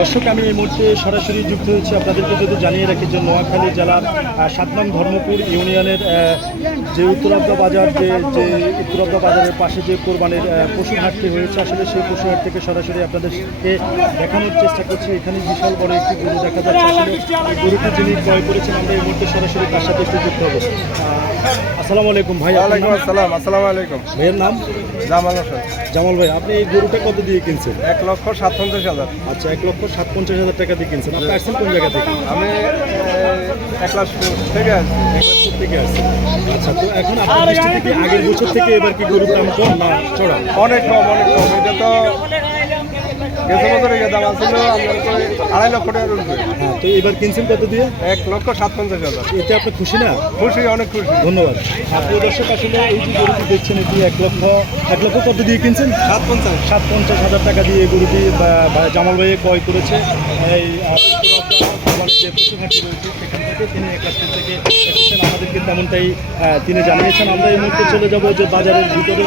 দর্শক, আমি এই মুহূর্তে সরাসরি যুক্ত হয়েছি। আপনাদেরকে যদি জানিয়ে রাখি যে নোয়াখালী জেলার ৭ নং ধর্মপুর ইউনিয়নের যে উত্তরাবদা বাজার, যে উত্তরাবদা বাজারের পাশে যে কোরবানির পশুর হাটটি হয়েছে, আসলে সেই পশু হাট থেকে সরাসরি আপনাদেরকে দেখানোর চেষ্টা করছি। এখানে বিশাল বড় একটি গরু দেখা যাচ্ছে। আসলে গরুটি যিনি ক্রয় করেছেন, আমরা এই মুহূর্তে সরাসরি তার সাথে একটু যুক্ত হবো। আসসালামু আলাইকুম ভাই। ওয়ালাইকুম আসসালাম। আসসালামু আলাইকুম। ভাইয়ের নাম? জামাল হোসেন। জামাল ভাই, আপনি এই গরুটা কত দিয়ে কিনছেন? ১,57,০০০। আচ্ছা, ১,57,০০০ টাকা দিয়ে কিনছেন। আপনি আসছেন কোন জায়গা থেকে? আমি একলাশপুর থেকে আসছি। একলাশপুর থেকে আসছেন। আচ্ছা, তো এখন আপনার দৃষ্টিতে কি আগের বছর থেকে এবার কি গরুর দাম কম না চড়া? অনেক কম, অনেক কম। এটা তো গেছে বছরে দাম ছিল আপনার ২.৫ লক্ষ টাকার উপরে। হ্যাঁ, তো এবার কিনছেন কত দিয়ে? ১,57,০০০। এতে আপনি খুশি না? খুশি, অনেক খুশি। ধন্যবাদ। আপনি দর্শক, আসলে এই যে গরুটি দেখছেন, এটি ১ লক্ষ কত দিয়ে কিনছেন? ৫৭,০০০ টাকা দিয়ে গরুটি জামাল ভাইয়ে ক্রয় করেছে। এই যে পশু হাটটি রয়েছে সেখান থেকে তিনি একলাশপুর থেকে এসেছেন, আমাদেরকে তেমনটাই তিনি জানিয়েছেন। আমরা এই মুহূর্তে চলে যাব যে বাজারের ভিতরে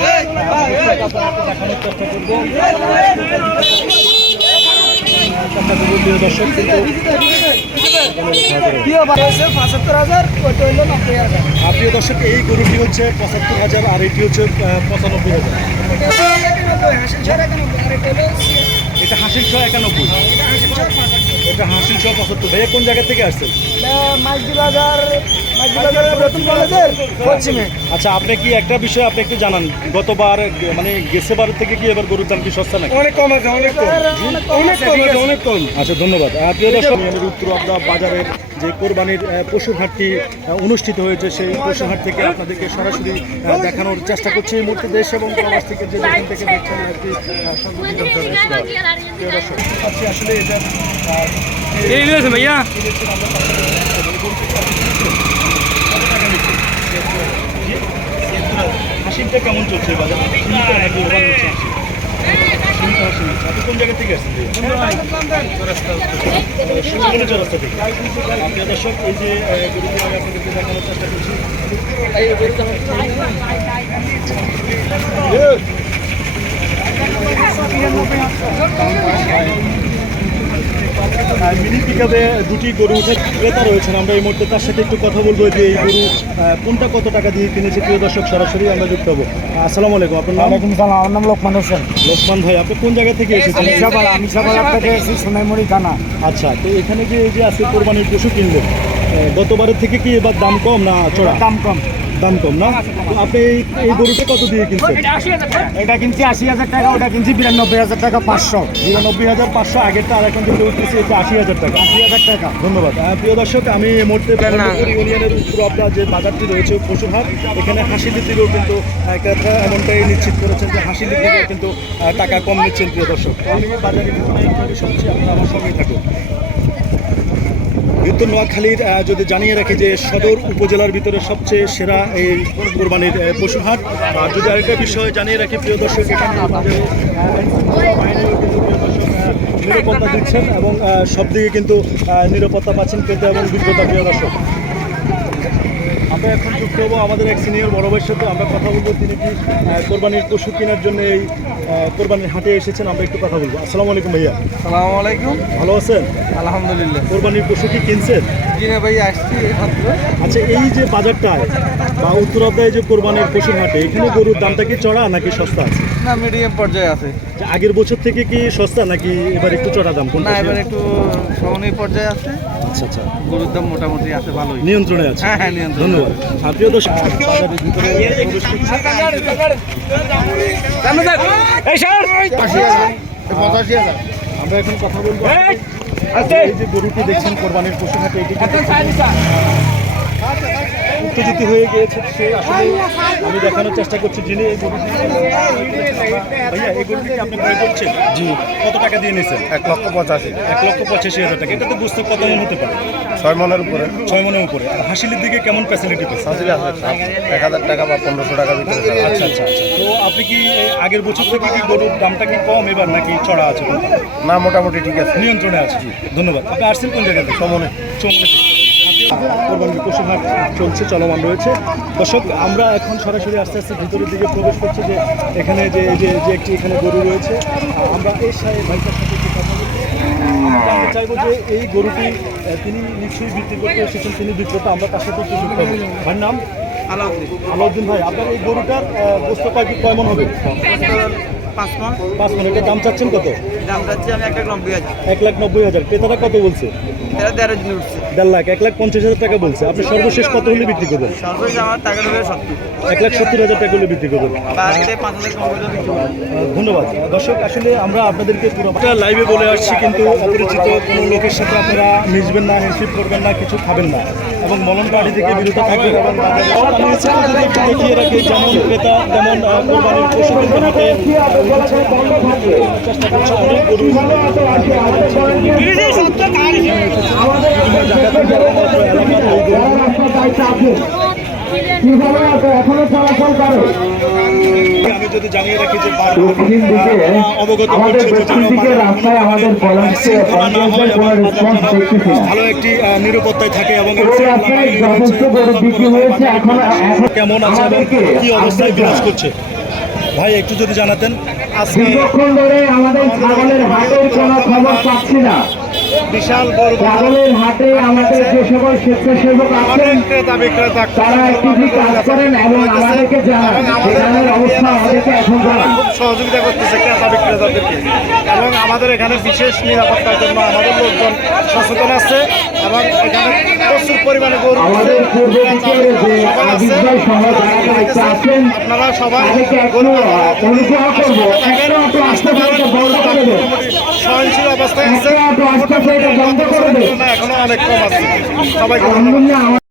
দেখানোর চেষ্টা করবো। প্রিয় দর্শক, কিন্তু প্রিয় দর্শক, এই গরুটি হচ্ছে ৭৫,০০০ আর এটি হচ্ছে ৯৫,০০০। এটা হাসিল ৯১। এটা হাসিল ৭৫। ভাইয়া কোন জায়গা থেকে আসছেন? আচ্ছা, আপনি কি একটা বিষয় আপনি একটু জানান, গতবার মানে গেছেবার থেকে কি এবার গরুর দাম কি সস্তা নাকি? অনেক কম আছে, অনেক কম, অনেক কম। আচ্ছা, ধন্যবাদ। প্রিয় দর্শক, উত্তরাবদা বাজারের যে কোরবানির পশুর হাটটি অনুষ্ঠিত হয়েছে, সেই পশুর হাট থেকে আপনাদেরকে সরাসরি দেখানোর চেষ্টা করছি। এই মুহূর্তে দেশ এবং প্রবাস থেকে যে যেখান থেকে দেখছেন একটি আসলে এটা ভাইয়া হাসিমটা কেমন চলছে বাজার? আপনি কোন জায়গা থেকে আসছেন? সুন্দরবনের চৌরাস্তা থেকে। প্রিয় দর্শক, এই যে গরুটি আমি আপনাদেরকে দেখানোর চেষ্টা করছি। মিনি পিকআপে দুটি গরু উঠে ক্রেতা রয়েছেন। আমরা এই মুহূর্তে তার সাথে একটু কথা বলবো যে এই গরু কোনটা কত টাকা দিয়ে কিনেছে। প্রিয় দর্শক, সরাসরি আমরা যুক্ত হবো। আসসালামু আলাইকুম। আপনার নাম? আমার নাম লোকমান হোসেন। লোকমান ভাই, আপনি কোন জায়গা থেকে এসেছেন? আমি সকাল থেকে এসেছি সোনাইমুড়ি থানা। আচ্ছা, তো এখানে যে এই যে আজকে কোরবানির পশু কিনলেন, গতবারের থেকে কি এবার দাম কম না চড়া? দাম কম। দাম কম না? তো আপনি এই গরুটা কত দিয়ে কিনছেন? এটা কিনছি ৮০,০০০ টাকা, ওটা কিনছি ৯২,০০০ টাকা ৫০০। ৯২,৫০০ আগেরটা, আর এখন যেটা উঠতেছে এটা ৮০,০০০ টাকা। ৮০,০০০ টাকা। ধন্যবাদ। প্রিয় দর্শক, আমি এই মুহূর্তে ধর্মপুর ইউনিয়নের উত্তরাবদা যে বাজারটি রয়েছে পশুর হাট, এখানে হাসিলির দিকেও কিন্তু ক্রেতা এমনটাই নিশ্চিত করেছেন যে হাসিলির দিকেও কিন্তু টাকা কম নিচ্ছেন। প্রিয় দর্শক, আমি বাজারে ভিতরে শুনছি, আপনারা আমার সঙ্গেই থাকুন। উত্তর নোয়াখালীর যদি জানিয়ে রাখি যে সদর উপজেলার ভিতরে সবচেয়ে সেরা এই কোরবানির পশু হাট। আর যদি আরেকটা বিষয় জানিয়ে রাখি প্রিয় দর্শক, এখানে নিরাপত্তা দিচ্ছেন এবং সব দিকে কিন্তু নিরাপত্তা পাচ্ছেন ক্রেতা এবং বিক্রেতা। প্রিয় দর্শক, আমরা এখন যুক্ত হবো আমাদের এক সিনিয়র বড় ভাইয়ের সাথে। আমরা কথা বলবো তিনি কি কোরবানির পশু কেনার জন্য এই কোরবানির হাটে এসেছেন। আমরা একটু কথা বলবো। আসসালামু আলাইকুম ভাইয়া। আসসালামু আলাইকুম। ভালো আছেন? আলহামদুলিল্লাহ। কোরবানির পশু কি কিনছেন? কিনে ভাই আসছি মাত্র। আচ্ছা, এই যে বাজারটায় বা উত্তরাবদায় যে কোরবানির পশুর হাটে, এখানে গরুর দামটা কি চড়া নাকি সস্তা আছে? না, মিডিয়াম পর্যায়ে আছে। যে আগের বছর থেকে কি সস্তা নাকি এবার একটু চড়া দাম? না, এবার একটু সহনীয় পর্যায়ে আছে। আচ্ছা আচ্ছা, গরুর দাম মোটামুটি আছে, ভালোই নিয়ন্ত্রণে আছে। হ্যাঁ, নিয়ন্ত্রণ। ধন্যবাদ। আর প্রিয় দর্শক, বাজারের ভিতরে প্রবেশ করছি। আমরা এখন কথা বলবো এই যে গরুটি দেখছেন কোরবানির পশু হাটে, এটি কিন্তু উত্তেজিত হয়ে গিয়েছে। সে আসলে আমি দেখানোর চেষ্টা করছি যিনি এই গরুটি। ভাইয়া, এই গরুটি আপনি ক্রয় করছেন? জি। কত টাকা দিয়ে নিয়েছেন? ১,৮৫,০০০। ১,৮৫,০০০ টাকা। এটা তো বুঝতে কত মন হতে পারে? ৬ মনের উপরে। ৬ মনের উপরে। আর হাসিলের দিকে কেমন ফ্যাসিলিটি পেয়েছে? হাসিল আছে ১,০০০ টাকা বা ১৫০০ টাকা ভিতরে। আচ্ছা আচ্ছা আচ্ছা। তো আপনি কি আগের বছর থেকে কি গরুর দামটা কি কম এবার নাকি চড়া আছে? না, মোটামুটি ঠিক আছে, নিয়ন্ত্রণে আছে। ধন্যবাদ। আপনি আসছেন কোন জায়গাতে? চমনে থেকে। কোরবানির পশু হাট চলছে, চলমান রয়েছে। দর্শক, আমরা এখন সরাসরি আস্তে আস্তে ভিতরের দিকে প্রবেশ করছি। যে এখানে যে একটি এখানে গরু রয়েছে, আমরা এই ভাইটার সাথে একটু কথা বলবো। চাইবো যে এই গরুটি তিনি নিশ্চয়ই বিক্রি করতে এসেছেন, তিনি বিক্রেতা, আমরা তার সাথে একটু যুক্ত হবো। ভাইয়ের নাম? আলাউদ্দিন ভাই, আপনার এই গরুটার গোস্ত কয় মন হবে? 5 মন। এটা দাম চাচ্ছেন কত? দাম যাচ্ছে আমি 1,90,000। 1,90,000। ক্রেতারা কত বলছে? এটা 13 দিন উঠছে। 1.5 লাখ, 1,50,000 টাকা বলছে। আপনি সর্বশেষ কত হলে বিক্রি করবেন? সর্বোচ্চ আমার টাকা ঢুকে 70। 1,70,000 টাকা হলে বিক্রি করবেন। বাড়তে 5,000 কম করে বিক্রি করবো। ধন্যবাদ দর্শক। আসলে আমরা আপনাদেরকে পুরো লাইভে বলে আসছি, কিন্তু অপরিচিত কোনো লোকের সাথে আপনারা মিশবেন না, হ্যান্ডশেক করবেন না, কিছু খাবেন না এবং মলনকাঠি থেকে বিরত থাকবেন। এবং আমি যদি একটু দেখিয়ে রাখি, যেমন ক্রেতা তেমন কোরবানির পশু কিন্তু হাটে চেষ্টা করছে। অনেক গরু বিভিন্ন জায়গা থেকে এলাকার এই গরু। আমি যদি জানিয়ে রাখি যে অবগত করছে যে ভালো একটি নিরাপত্তায় থাকে এবং কেমন আছে এবং কি অবস্থায় বিরাজ করছে। ভাই একটু যদি জানাতেন। দীর্ঘক্ষণ ধরে আমাদের ছাগলের হাটের কোনো খবর পাচ্ছি না। বিশাল বড় ছাগলের হাটে আমাদের যে সকল স্বেচ্ছাসেবক আছেন তারা একটি কাজ করেন এবং আমাদেরকে জানান সেখানের অবস্থা আমাদেরকে এখন জানান। খুব সহযোগিতা করতেছে ক্রেতা বিক্রেতাদেরকে এবং আমাদের এখানে বিশেষ নিরাপত্তার জন্য আমাদের লোকজন সচেতন আছে এবং এখানে প্রচুর পরিমাণে গরু আমাদের পূর্ব দিকের যে আজিজ ভাই সহ যারা দায়িত্ব আছেন আপনারা সবাই তাদেরকে একটু অনুগ্রহ করবো একটা অটো আসতে পারে বন্ধ করে দেন, সহনশীল অবস্থায় আছে। একটা অটো আসতে পারে বন্ধ করে দেন। এখনো অনেক কম আছে। সবাইকে আলহামদুলিল্লাহ।